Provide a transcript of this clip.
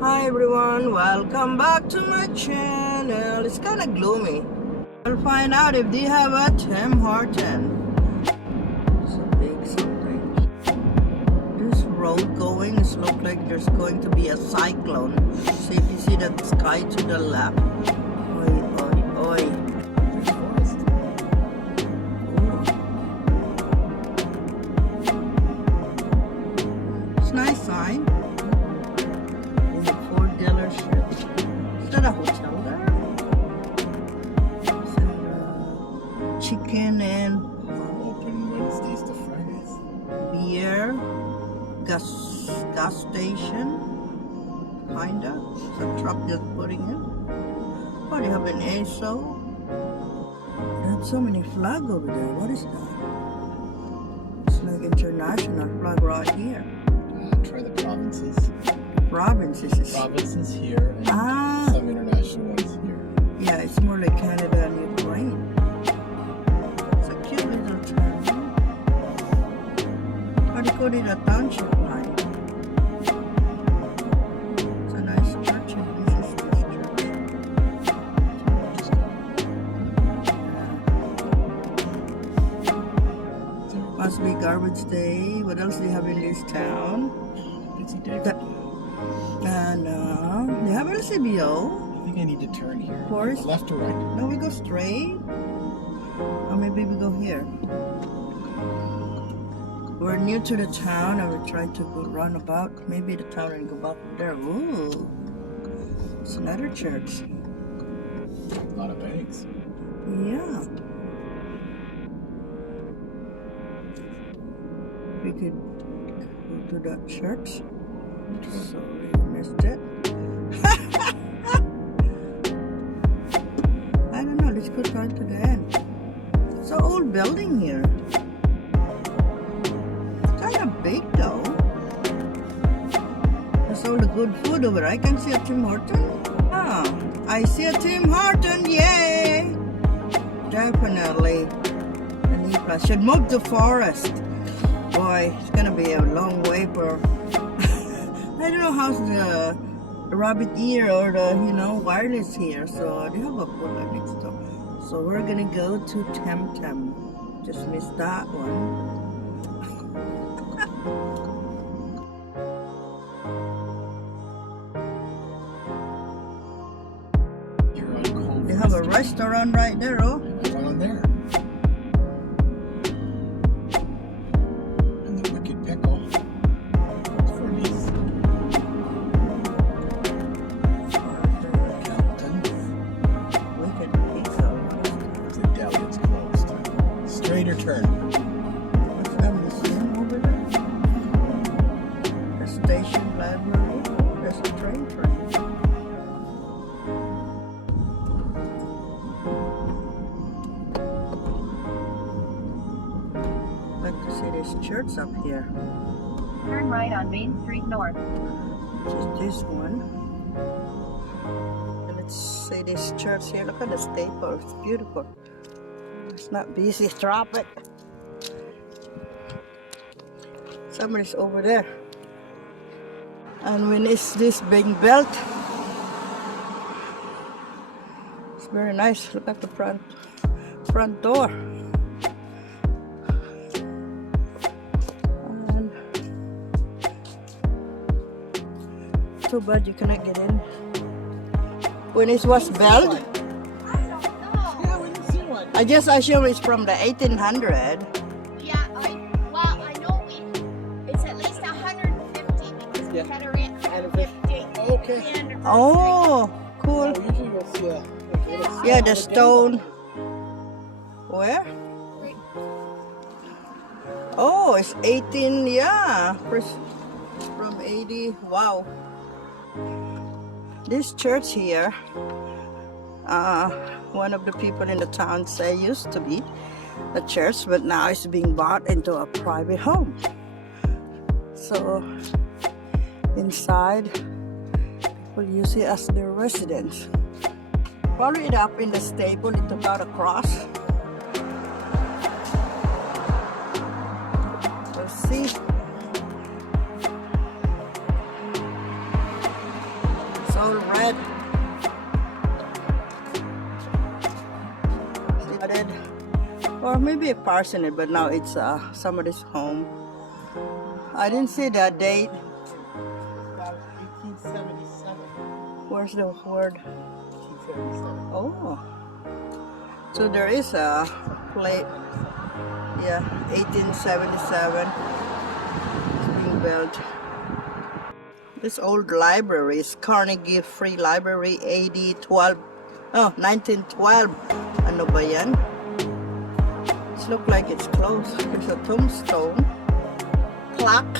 Hi everyone, welcome back to my channel. It's kind of gloomy. I'll find out if they have a Tim Horton. So big something. This road going, it looks like there's going to be a cyclone. See if you see that sky to the left. Oi, oi, oi. It's a nice sign. Is that a hotel there? Is that chicken and open Wednesdays to Fridays. beer? Gas station? Kinda. Some truck just putting in. Oh, they have an ASO. There's so many flags over there. What is that? It's like international flag right here. Try the provinces. Provinces is Provinces here and some international ones here. yeah, it's more like Canada and Ukraine. It's a cute little town. What do you call it? A township line. It's a nice church. And this is this church. Must be garbage day. What else do you have in this town? Busy day. And they have LCBO. I think I need to turn here. Forest. Left or right? No, we go straight. Or maybe we go here. We're new to the town and we're trying to go run about. Maybe the town and go back there. Ooh. It's another church. A lot of banks. Yeah. We could go to that church. Sorry, missed it. I don't know, let's go try to the end. It's an old building here. It's kind of big though. There's all the good food over there. I can see a Tim Horton. Ah, I see a Tim Horton, yay! Definitely. The new place. Should move to Forest. Boy, it's gonna be a long way for I don't know how's the rabbit ear or the wireless here, so they have a cooler next door. So we're gonna go to Temtem. Just missed that one. You're on cold. They have a restaurant right there, oh. There's one on there. And the Wicked Pickle. For these. The deli is closed. Straight or turn? What's that museum over there? The station library. There's a train. Like to see this church up here. Turn right on Main Street North. Which is this one. And let's see this church here. Look at the staple. It's beautiful. It's not busy. Drop it. Somebody's over there. And when it's this being built, it's very nice. Look at the front door. And too bad you cannot get in. When it was built, Yeah, we didn't see one. I just assume it's from the 1800. Yeah, I know it's at least 150 because we had a rent 150. Okay. Oh, cool. Usually we'll see a Yeah, the stone. Where? Oh, it's 18, yeah. From 80, wow. This church here, one of the people in the town say used to be a church, but now it's being bought into a private home. So inside, people use it as their residence. Follow it up in the stable, it took out a cross. Let's see. it. Or maybe a parsonage, but now it's somebody's home. I didn't see that date. About 1877. Where's the word? 1877. Oh. So there is a plate. Yeah, 1877. It's being built. This old library is Carnegie Free Library, AD 1912. Ano ba yan? It looks like it's closed. There's a tombstone, plaque.